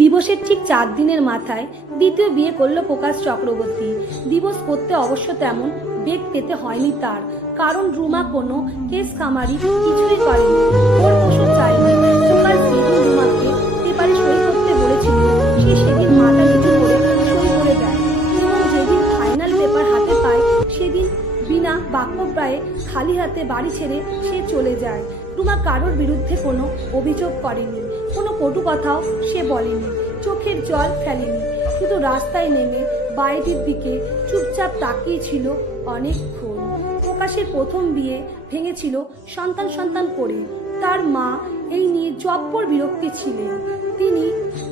দিবসের ঠিক 4 দিনের মাথায় দ্বিতীয় বিয়ে করলো প্রকাশ চক্রবর্তী। দিবস করতে অবশ্য তেমন বেগ পেতে হয়নি তার, কারণ রুমা কোনো কেস কামারি কিছুই করেনি, ওর ওষুধ চায়নি। প্রকাশ যেদিন রুমাকে পেপারে সই করতে বলেছিল সে সেদিন মাথা নিচু করে সই করে দেয়, এবং যেদিন ফাইনাল পেপার হাতে পায় সেদিন বিনা বাক্যপ্রায়ে খালি হাতে বাড়ি ছেড়ে সে চলে যায়। রুমা কারোর বিরুদ্ধে কোনো অভিযোগ করেনি, কোনো কটু কথাও সে বলেনি, চোখের জল ফেলেনি, শুধু রাস্তায় নেমে বাইরের দিকে চুপচাপ তাকিয়েছিল অনেকক্ষণ। প্রকাশের প্রথম বিয়ে ভেঙেছিল সন্তান করে। তার মা এই নিয়ে জব্বর বিরক্তি ছিলেন। তিনি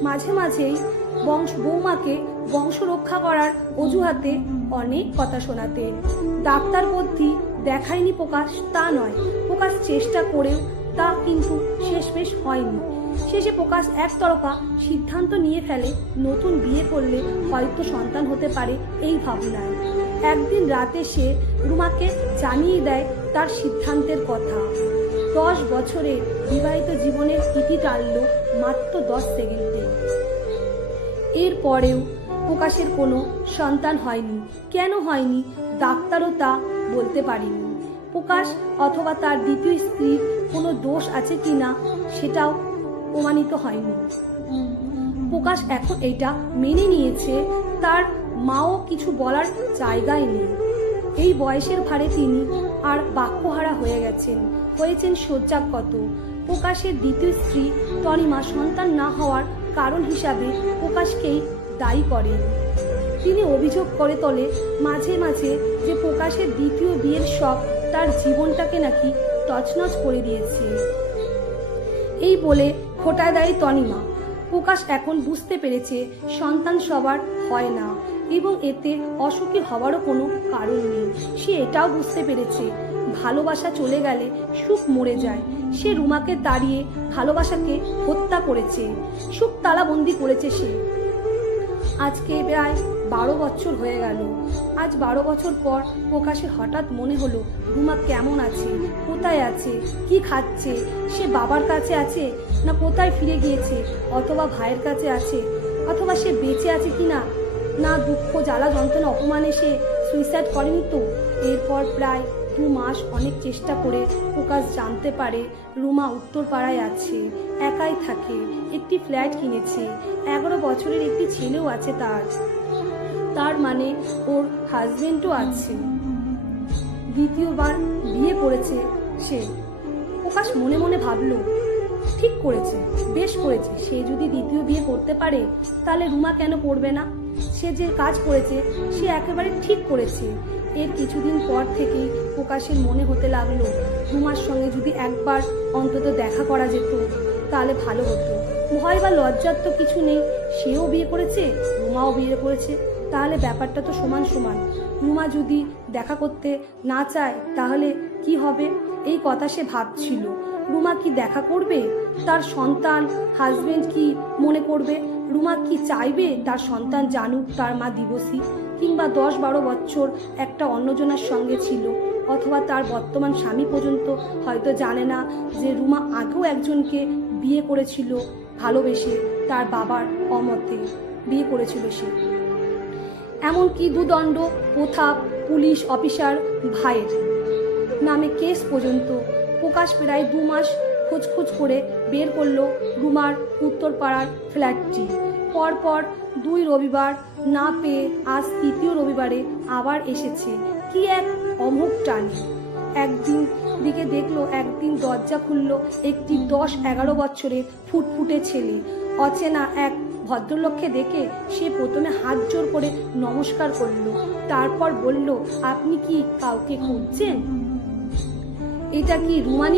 মাঝে মাঝেই বৌমাকে বংশ রক্ষা করার অজুহাতে অনেক কথা শোনাতেন। ডাক্তার বুদ্ধি দেখায়নি প্রকাশ তা নয়, প্রকাশ চেষ্টা করেও তা কিন্তু শেষমেশ হয়নি। শেষে প্রকাশ একতরফা সিদ্ধান্ত নিয়ে ফেলে নতুন বিয়ে করলে হয়তো সন্তান হতে পারে এই ভাবনায়। একদিন রাতে সে রুমাকে জানিয়ে দেয় তার সিদ্ধান্তের কথা। 10 বছরে বিবাহিত জীবনের ইতি টানল মাত্র 10 সেকেন্ডে। এরপরেও প্রকাশের কোনো সন্তান হয়নি। কেন হয়নি ডাক্তারও তা বলতে পারেনি। প্রকাশ অথবা তার দ্বিতীয় স্ত্রীর কোনো দোষ আছে কিনা সেটাও প্রমাণিত হয়নি। প্রকাশ এখন এটা মেনে নিয়েছে, তার মাও কিছু বলার জায়গায় নেই। এই বয়সের ভারে তিনি আর বাক্যহারা হয়েছেন শয্যাগত। প্রকাশের দ্বিতীয় স্ত্রী তনিমা সন্তান না হওয়ার কারণ হিসাবে প্রকাশকেই দায়ী করেন। তিনি অভিযোগ করে তোলে মাঝে মাঝে যে প্রকাশের দ্বিতীয় বিয়ের শখ তার জীবনটাকে নাকি তছনছ করে দিয়েছে। এই বলে খোঁটায় দেয় তনিমা। প্রকাশ এখন বুঝতে পেরেছে সন্তান সবার হয় না এবং এতে অসুখী হওয়ারও কোনো কারণ নেই। সে এটাও বুঝতে পেরেছে ভালোবাসা চলে গেলে সুখ মরে যায়। সে রুমাকে তাড়িয়ে ভালোবাসাকে হত্যা করেছে, সুখ তালাবন্দি করেছে সে। আজকে প্রায় 12 বছর হয়ে গেল। আজ 12 বছর পর প্রকাশের হঠাৎ মনে হলো রুমা কেমন আছে, কোথায় আছে, কি খাচ্ছে, সে বাবার কাছে আছে না কোথায় ফিরে গিয়েছে, অথবা ভাইয়ের কাছে আছে, অথবা সে বেঁচে আছে কিনা, না দুঃখ জ্বালা যন্ত্রণা অপমানে সে সুইসাইড করেনি তো। এরপর প্রায় 2 মাস অনেক চেষ্টা করে প্রকাশ জানতে পারে রুমা উত্তরপাড়ায় আছে, একাই থাকে, একটি ফ্ল্যাট কিনেছে, 11 বছরের একটি ছেলেও আছে তার মানে ওর হাজবেন্ডও আছে। দ্বিতীয়বার বিয়ে করেছে সে। প্রকাশ মনে মনে ভাবলো ঠিক করেছে, বেশ করেছে। সে যদি দ্বিতীয় বিয়ে করতে পারে তাহলে রুমা কেন করবে না? সে যে কাজ করেছে সে একেবারে ঠিক করেছে। এর কিছুদিন পর থেকেই প্রকাশের মনে হতে লাগলো রুমার সঙ্গে যদি একবার অন্তত দেখা করা যেত তাহলে ভালো হতো। ভয় বা লজ্জার তো কিছু নেই, সেও বিয়ে করেছে, রুমাও বিয়ে করেছে, তাহলে ব্যাপারটা তো সমান সমান। রুমা যদি দেখা করতে না চায় তাহলে কি হবে এই কথা সে ভাবছিল। রুমা কি দেখা করবে? তার সন্তান হাজবেন্ড কি মনে করবে? রুমা কি চাইবে তার সন্তান জানুক তার মা দিবসী, কিংবা 10-12 বছর একটা অন্যজনের সঙ্গে ছিল, অথবা তার বর্তমান স্বামী পর্যন্ত হয়তো জানে না যে রুমা আগেও একজনকে বিয়ে করেছিল ভালোবেসে, তার বাবার অমতে বিয়ে করেছিল সে। এমনকি দুদণ্ড প্রথা পুলিশ অফিসার ভাইয়ের নামে কেস পর্যন্ত। প্রকাশ প্রায় 2 মাস খোঁজ করে বের করলো রুমার উত্তরপাড়ার ফ্ল্যাটটি। পরপর 2 রবিবার না পেয়ে আজ 3য় রবিবারে আবার এসেছে। কি এক অমোঘ টানে! একদিন দিকে দেখলো, একদিন দরজা খুললো একটি 10-11 বছরের ফুটফুটে ছেলে। অচেনা এক ভদ্রলোককে দেখে সে প্রথমে হাত জোর করে নমস্কার করলো, তারপর বলল, আপনি কি কাউকে খুঁজছেন? এটা কি রুমা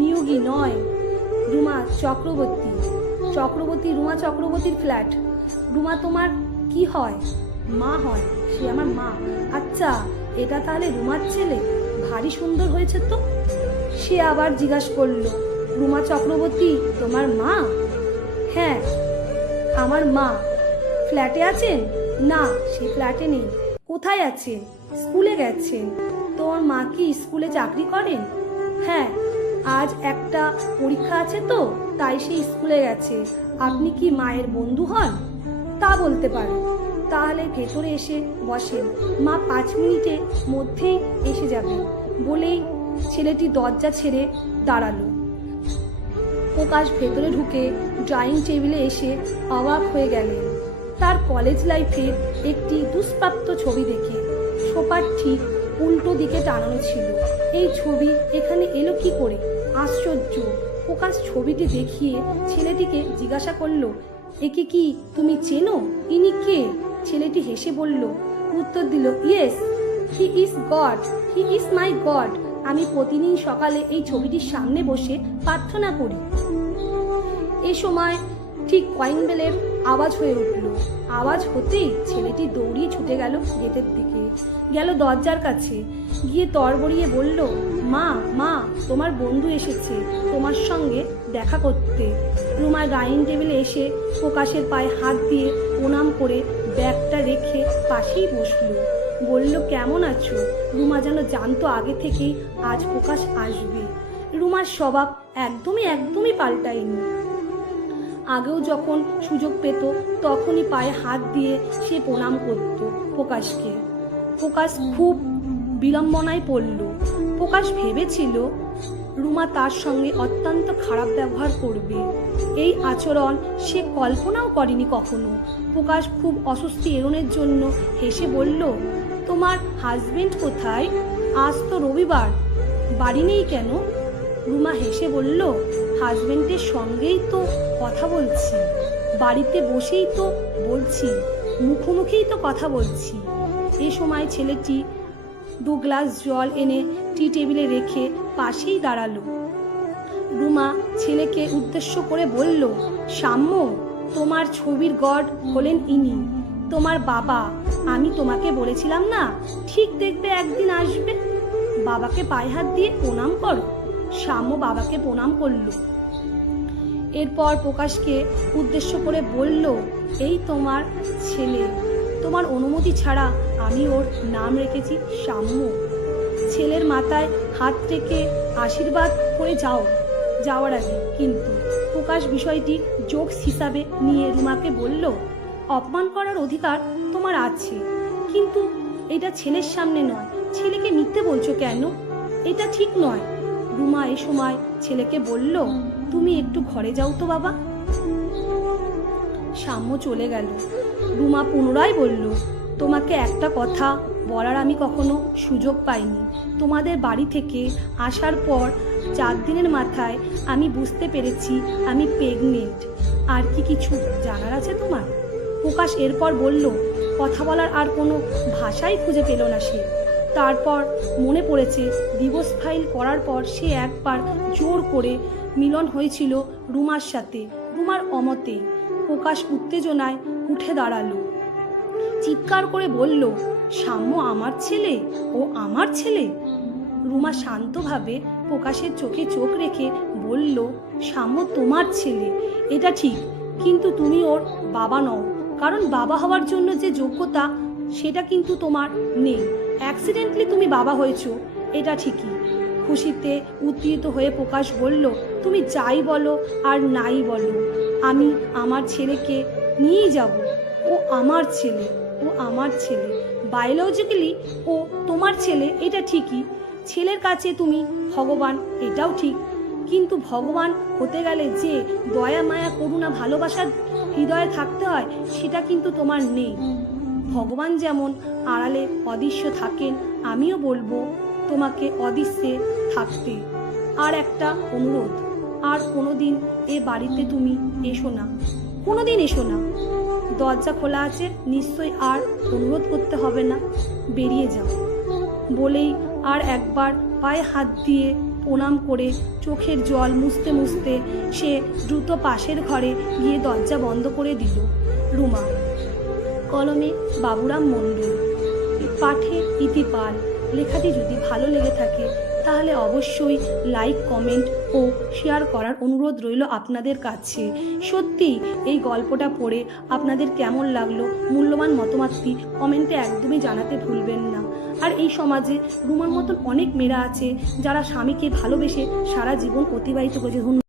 নিয়োগী নয়, রুমা চক্রবর্তী রুমা চক্রবর্তীর ফ্ল্যাট। রুমা তোমার কি হয়? মা হয়। সে আমার মা। আচ্ছা, এটা তাহলে রুমার ছেলে, ভারী সুন্দর হয়েছে তো। সে আবার জিজ্ঞাসা করলো, রুমা চক্রবর্তী তোমার মা? হ্যাঁ, আমার মা। ফ্ল্যাটে আছেন? না, সে ফ্ল্যাটে নেই। কোথায় আছেন? স্কুলে গেছেন। তোমার মা কি স্কুলে চাকরি করেন? হ্যাঁ, আজ একটা পরীক্ষা আছে তো, তাই সে স্কুলে গেছে। আপনি কি মায়ের বন্ধু হন? তা বলতে পারেন। তাহলে ভেতরে এসে বসেন, মা 5 মিনিটের মধ্যেই এসে যাবেন বলেই ছেলেটি দরজা ছেড়ে দাঁড়ালো। প্রকাশ ভেতরে ঢুকে ড্রয়িং টেবিলে এসে অবাক হয়ে গেলেন তার কলেজ লাইফের একটি দুষ্প্রাপ্য ছবি দেখে। সোফার ঠিক উল্টো দিকে টানানো ছিল। এই ছবি এখানে এলো কি করে? আশ্চর্য! প্রকাশ ছবিটি দেখিয়ে ছেলেটিকে জিজ্ঞাসা করলো, একে কি তুমি চেনো? ইনি কে? ছেলেটি হেসে বলল, উত্তর দিল, yes, he is god, he is my god. আমি প্রতিদিন সকালে এই ছবিটির সামনে বসে প্রার্থনা করি। এই সময় ঠিক কয়েন বেলের আওয়াজ হয়ে উঠল। আওয়াজ হতেই ছেলেটি দৌড়িয়ে ছুটে গেল গেটের দিকে, গেল দরজার কাছে, গিয়ে তড়বড়িয়ে বলল, মা মা, তোমার বন্ধু এসেছে তোমার সঙ্গে দেখা করতে। রুমা ডাইনিং টেবিলে এসে প্রকাশের পায়ে হাত দিয়ে প্রণাম করে ব্যাগটা রেখে পাশেই বসলো। বলল, কেমন আছো? রুমা যেন জানতো আগে থেকেই আজ প্রকাশ আসবে। রুমার স্বভাব একদমই পাল্টায়নি। আগেও যখন সুযোগ পেত তখনই পায়ে হাত দিয়ে সে প্রণাম করত প্রকাশকে। প্রকাশ খুব বিড়ম্বনায় পড়ল। প্রকাশ ভেবেছিল রুমা তার সঙ্গে অত্যন্ত খারাপ ব্যবহার করবে। এই আচরণ সে কল্পনাও করেনি কখনো। প্রকাশ খুব অস্বস্তি এড়োনোর জন্য হেসে বলল, তোমার হাজবেন্ড কোথায়? আজ তো রবিবার, বাড়ি নেই কেন? রুমা হেসে বলল, হাজবেন্ডের সঙ্গেই তো কথা বলছি, বাড়িতে বসেই তো বলছি, মুখোমুখিই তো কথা বলছি। এ সময় ছেলেটি 2 গ্লাস জল এনে টি টেবিলে রেখে পাশেই দাঁড়ালো। রুমা ছেলেকে উদ্দেশ্য করে বলল, সাম্য, তোমার ছবির গড হলেন ইনি, তোমার বাবা। আমি তোমাকে বলেছিলাম না, ঠিক দেখবে একদিন আসবে। বাবাকে পায়ে হাত দিয়ে প্রণাম করো। সাম্য বাবাকে প্রণাম করল। এরপর প্রকাশকে উদ্দেশ্য করে বলল, এই তোমার ছেলে, তোমার অনুমতি ছাড়া আমি ওর নাম রেখেছি সাম্য। ছেলের মাথায় হাত রেখে আশীর্বাদ করে যাও যাওয়ার আগে। কিন্তু প্রকাশ বিষয়টি জোকস হিসাবে নিয়ে রুমাকে বলল, অপমান করার অধিকার তোমার আছে, কিন্তু এটা ছেলের সামনে নয়। ছেলেকে মিথ্যে বলছো কেন? এটা ঠিক নয়। রুমা এ সময় ছেলেকে বলল, তুমি একটু ঘরে যাও তো বাবা। সাম্য চলে গেল। রুমা পুনরায় বলল, তোমাকে একটা কথা বলার আমি কখনো সুযোগ পাইনি। তোমাদের বাড়ি থেকে আসার পর 4 দিনের মাথায় আমি বুঝতে পেরেছি আমি প্রেগনেন্ট। আর কি কিছু জানার আছে তোমার? প্রকাশ এরপর বলল, কথা বলার আর কোনো ভাষাই খুঁজে পেল না সে। তারপর মনে পড়েছে ডিভোর্স ফাইল করার পর সে একবার জোর করে মিলন হয়েছিল রুমার সাথে, রুমার অমতে। প্রকাশ উত্তেজনায় উঠে দাঁড়ালো, চিৎকার করে বলল, সাম্য আমার ছেলে? ও আমার ছেলে? রুমা শান্তভাবে প্রকাশের চোখে চোখ রেখে বলল, সাম্য তোমার ছেলে, এটা ঠিক, কিন্তু তুমি ওর বাবা নও। কারণ বাবা হওয়ার জন্য যে যোগ্যতা সেটা কিন্তু তোমার নেই। অ্যাক্সিডেন্টলি তুমি বাবা হয়েছো, এটা ঠিকই। খুশিতে উত্তেজিত হয়ে প্রকাশ বলল, তুমি যাই বলো আর নাই বলো, আমি আমার ছেলেকে নিয়েই যাব। ও আমার ছেলে, ও আমার ছেলে। বায়োলজিক্যালি ও তোমার ছেলে, এটা ঠিকই। ছেলের কাছে তুমি ভগবান, এটাও ঠিক। কিন্তু ভগবান হতে গেলে যে দয়া মায়া করুণা ভালোবাসার হৃদয়ে থাকতে হয় সেটা কিন্তু তোমার নেই। ভগবান যেমন আড়ালে অদৃশ্য থাকেন, আমিও বলবো তোমাকে অদৃশ্যে থাকতে। আর একটা অনুরোধ, আর কোনোদিন এ বাড়িতে তুমি এসো না, কোনোদিন এসো না। দরজা খোলা আছে, নিশ্চয়ই আর অনুরোধ করতে হবে না, বেরিয়ে যাও। বলেই আর একবার পায়ে হাত দিয়ে প্রণাম করে চোখের জল মুছতে মুছতে সে দ্রুত পাশের ঘরে গিয়ে দরজা বন্ধ করে দিল। রুমা। কলমে বাবুরাম মণ্ডল, পাঠে ইতি পাল। লেখাটি যদি ভালো লেগে থাকে তাহলে অবশ্যই লাইক, কমেন্ট ও শেয়ার করার অনুরোধ রইল আপনাদের কাছে। সত্যি এই গল্পটা পড়ে আপনাদের কেমন লাগলো মূল্যবান মতামতটি কমেন্টে একদমই জানাতে ভুলবেন না। আর এই সমাজে রুমার মতন অনেক মেয়েরা আছে যারা স্বামীকে ভালোবেসে সারা জীবন অতিবাহিত করেছে।